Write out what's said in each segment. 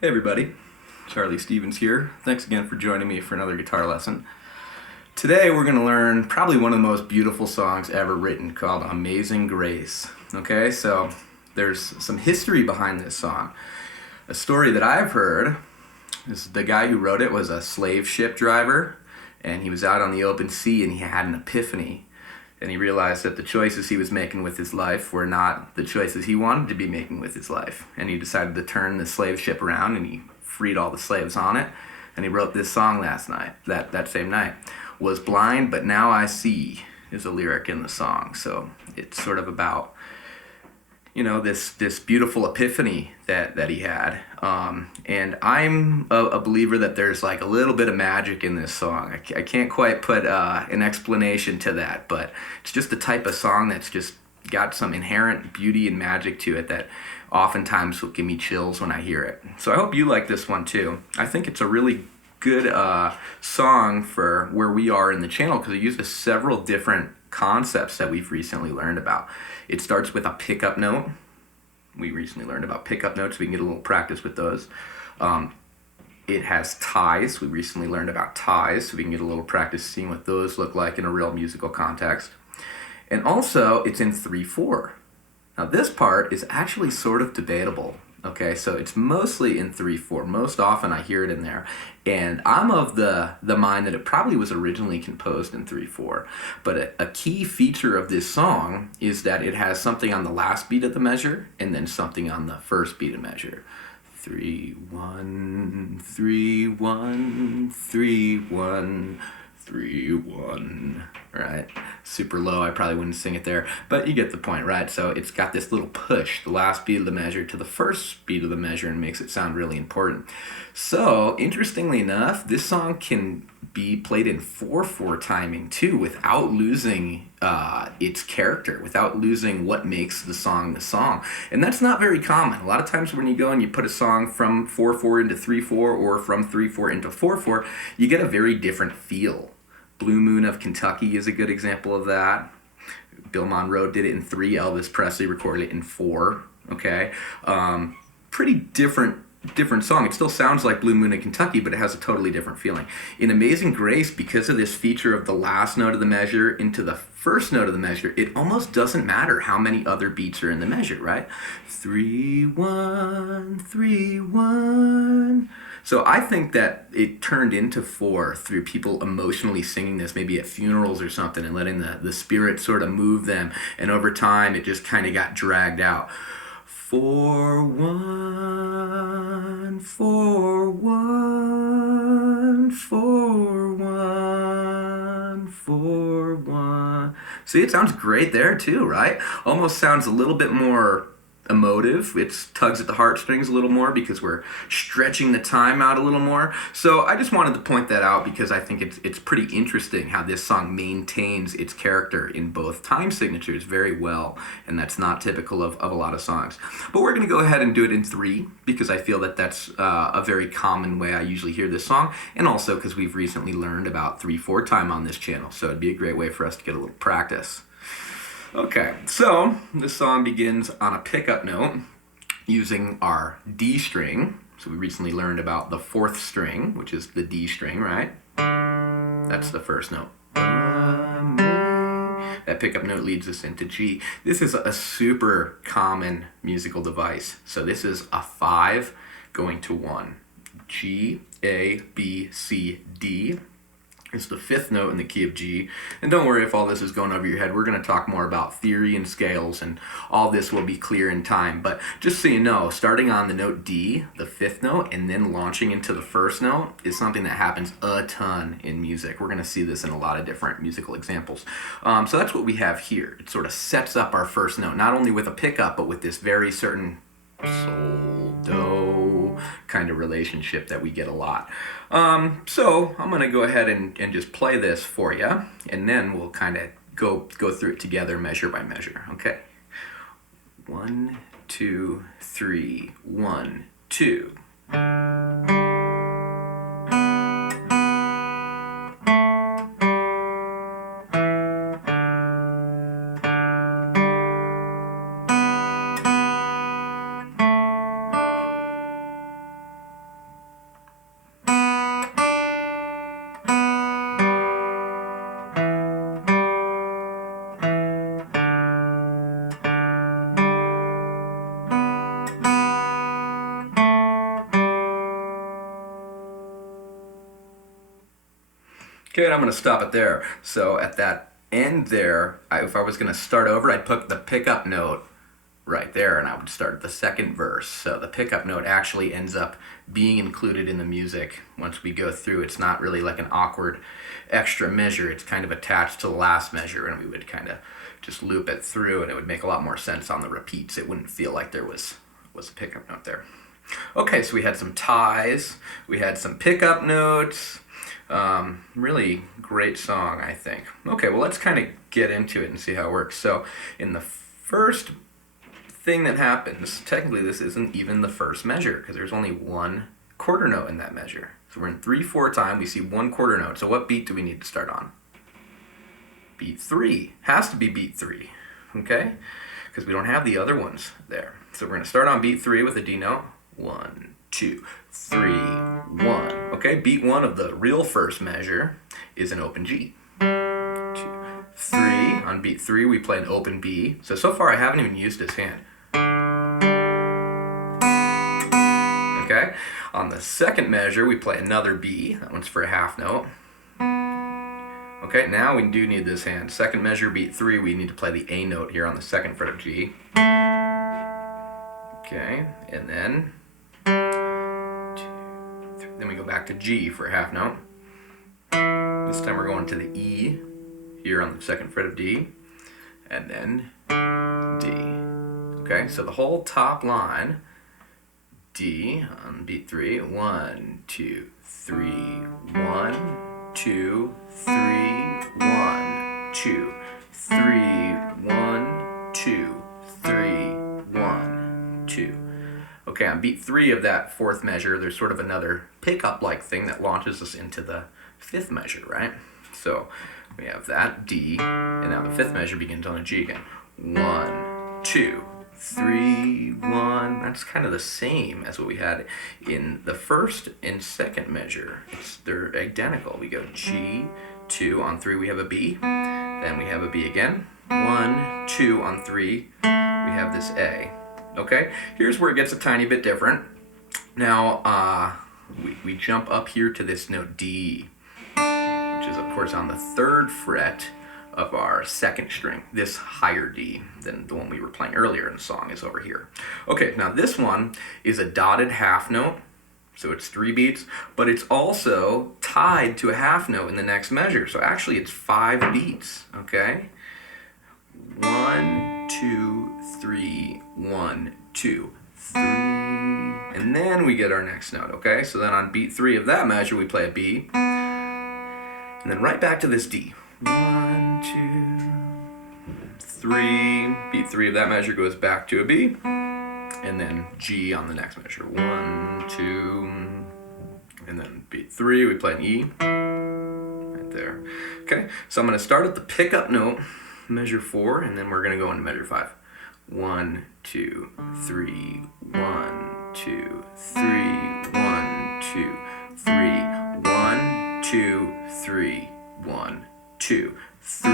Hey everybody, Charlie Stevens here. Thanks again for joining me for another guitar lesson. Today we're going to learn probably one of the most beautiful songs ever written called Amazing Grace. Okay, so there's some history behind this song. A story that I've heard is the guy who wrote it was a slave ship driver, and he was out on the open sea and he had an epiphany. And he realized that the choices he was making with his life were not the choices he wanted to be making with his life. And he decided to turn the slave ship around and he freed all the slaves on it. And he wrote this song that same night. Was blind, but now I see is a lyric in the song. So it's sort of about, this beautiful epiphany that he had. And I'm a believer that there's like a little bit of magic in this song. I can't quite put an explanation to that, but it's just the type of song that's just got some inherent beauty and magic to it that oftentimes will give me chills when I hear it. So I hope you like this one too. I think it's a really good song for where we are in the channel because it uses several different concepts that we've recently learned about. It starts with a pickup note. We recently learned about pickup notes. We can get a little practice with those. It has ties. We recently learned about ties, so we can get a little practice seeing what those look like in a real musical context. And also, it's in 3/4. Now, this part is actually sort of debatable. Okay, so it's mostly in 3/4. Most often I hear it in there. And I'm of the mind that it probably was originally composed in 3/4. But a key feature of this song is that it has something on the last beat of the measure and then something on the first beat of measure. 3/1, 3/1, 3/1. 3/1, right? Super low, I probably wouldn't sing it there, but you get the point, right? So it's got this little push, the last beat of the measure to the first beat of the measure, and makes it sound really important. So, interestingly enough, this song can be played in 4/4 timing too, without losing its character, without losing what makes the song the song. And that's not very common. A lot of times when you go and you put a song from 4/4 into 3/4 or from 3/4 into 4/4, you get a very different feel. Blue Moon of Kentucky is a good example of that. Bill Monroe did it in 3. Elvis Presley recorded it in 4. Okay, pretty different song. It still sounds like Blue Moon of Kentucky, but it has a totally different feeling. In Amazing Grace, because of this feature of the last note of the measure into the first note of the measure, it almost doesn't matter how many other beats are in the measure, right? 3/1, 3/1. So I think that it turned into 4 through people emotionally singing this, maybe at funerals or something, and letting the spirit sort of move them. And over time, it just kind of got dragged out. 4/1, 4/1, 4/1, 4/1. See, it sounds great there too, right? Almost sounds a little bit more emotive. It tugs at the heartstrings a little more because we're stretching the time out a little more. So I just wanted to point that out because I think it's pretty interesting how this song maintains its character in both time signatures very well, and that's not typical of a lot of songs. But we're going to go ahead and do it in 3 because I feel that that's a very common way I usually hear this song, and also because we've recently learned about 3/4 time on this channel, so it'd be a great way for us to get a little practice. Okay, so this song begins on a pickup note using our D string. So we recently learned about the 4th string, which is the D string, right? That's the first note. That pickup note leads us into G. This is a super common musical device. So this is a 5 going to 1. G, A, B, C, D. It's the 5th note in the key of G. And don't worry if all this is going over your head. We're going to talk more about theory and scales, and all this will be clear in time. But just so you know, starting on the note D, the 5th note, and then launching into the first note is something that happens a ton in music. We're going to see this in a lot of different musical examples. So that's what we have here. It sort of sets up our first note, not only with a pickup, but with this very certain sol, do kind of relationship that we get a lot. So I'm going to go ahead and just play this for you, and then we'll kind of go through it together measure by measure, okay? 1, 2, 3, 1, 2. Okay, and I'm going to stop it there. So at that end there, if I was going to start over, I'd put the pickup note right there, and I would start the second verse. So the pickup note actually ends up being included in the music once we go through. It's not really like an awkward extra measure. It's kind of attached to the last measure, and we would kind of just loop it through, and it would make a lot more sense on the repeats. It wouldn't feel like there was a pickup note there. Okay, so we had some ties, we had some pickup notes. Really great song, I think. Okay, well, let's kind of get into it and see how it works. So in the first thing that happens, technically this isn't even the first measure because there's only one quarter note in that measure. So we're in 3/4 time, we see one quarter note. So what beat do we need to start on? Beat 3. Has to be beat 3, okay? Because we don't have the other ones there. So we're going to start on beat 3 with a D note. 1, 2, 3, 1. Okay, beat 1 of the real first measure is an open G. 2, 3. On beat 3 we play an open B. So far I haven't even used this hand. Okay, on the second measure we play another B. That one's for a half note. Okay, now we do need this hand. Second measure, beat 3, we need to play the A note here on the second fret of G. Okay, and then 2, 3. Then we go back to G for a half note. This time we're going to the E here on the second fret of D, and then D. Okay, so the whole top line, D on beat 3, 1, 2, 3, 1, 2, 3, 1, 2, 3, 1, 2, 3, 1, 2. Okay, on beat 3 of that fourth measure, there's sort of another pickup-like thing that launches us into the fifth measure, right? So we have that D, and now the fifth measure begins on a G again. 1, 2, 3, 1. That's kind of the same as what we had in the first and second measure. They're identical. We go G, 2, on 3 we have a B, then we have a B again. 1, 2, on 3 we have this A. Okay, here's where it gets a tiny bit different. Now we jump up here to this note D, which is of course on the 3rd fret of our second string, this higher D than the one we were playing earlier in the song is over here. Okay, now this one is a dotted half note, so it's 3 beats, but it's also tied to a half note in the next measure, so actually it's 5 beats, okay? 1, 2, 3, 1, 2, 3, and then we get our next note, okay? So then on beat 3 of that measure we play a B, and then right back to this D. 1, 2, 3. Beat 3 of that measure goes back to a B, and then G on the next measure. 1, 2, and then beat 3, we play an E right there. Okay, so I'm going to start at the pickup note, measure 4, and then we're going to go into measure 5. 1, 2, 3, 1, 2, 3, 1, 2, 3, 1, 2, 3, 1, 2, 3,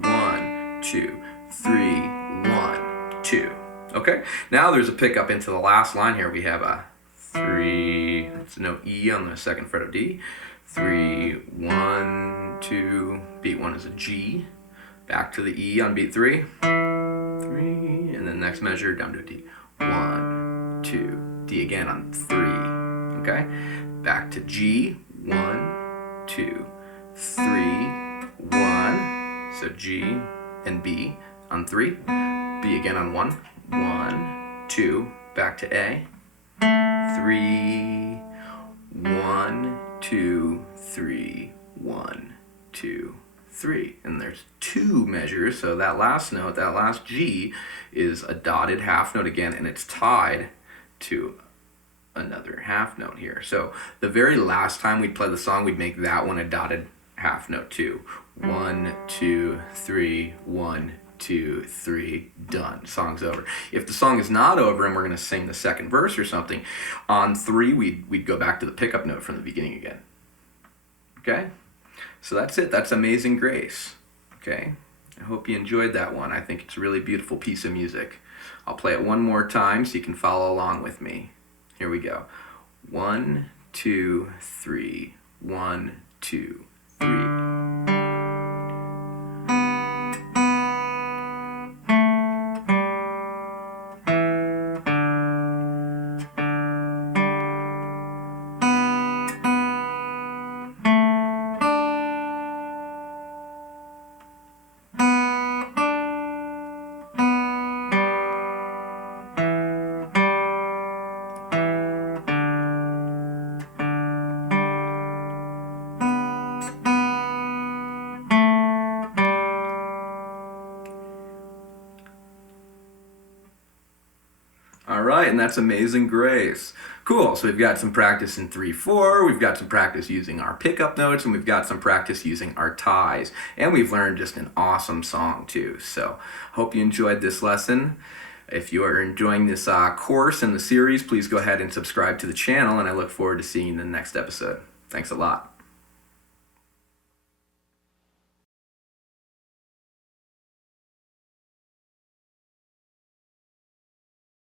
1, 2, 3, 1, 2. Okay, now there's a pickup into the last line here. We have a 3, it's a note E on the second fret of D. 3, 1, 2, beat 1 is a G. Back to the E on beat 3. 3, and then next measure down to a D. 1, 2, D again on 3. Okay, back to G. 1, 2, 3, 1. So G and B on 3. B again on 1. 1, 2. Back to A. 3, 1, 2, 3, 1, 2, 3. And there's 2 measures, so that last note, that last G, is a dotted half note again, and it's tied to another half note here. So the very last time we'd play the song, we'd make that one a dotted half note too. 1, 2, 3, 1, 2, 3, done. Song's over. If the song is not over and we're going to sing the second verse or something, on 3 we'd go back to the pickup note from the beginning again. Okay? So that's it. That's Amazing Grace. Okay? I hope you enjoyed that one. I think it's a really beautiful piece of music. I'll play it one more time so you can follow along with me. Here we go. 1, 2, 3, 1, 2, 3. All right, and that's Amazing Grace. Cool, so we've got some practice in 3/4, we've got some practice using our pickup notes, and we've got some practice using our ties. And we've learned just an awesome song too. So, hope you enjoyed this lesson. If you are enjoying this course and the series, please go ahead and subscribe to the channel, and I look forward to seeing you in the next episode. Thanks a lot.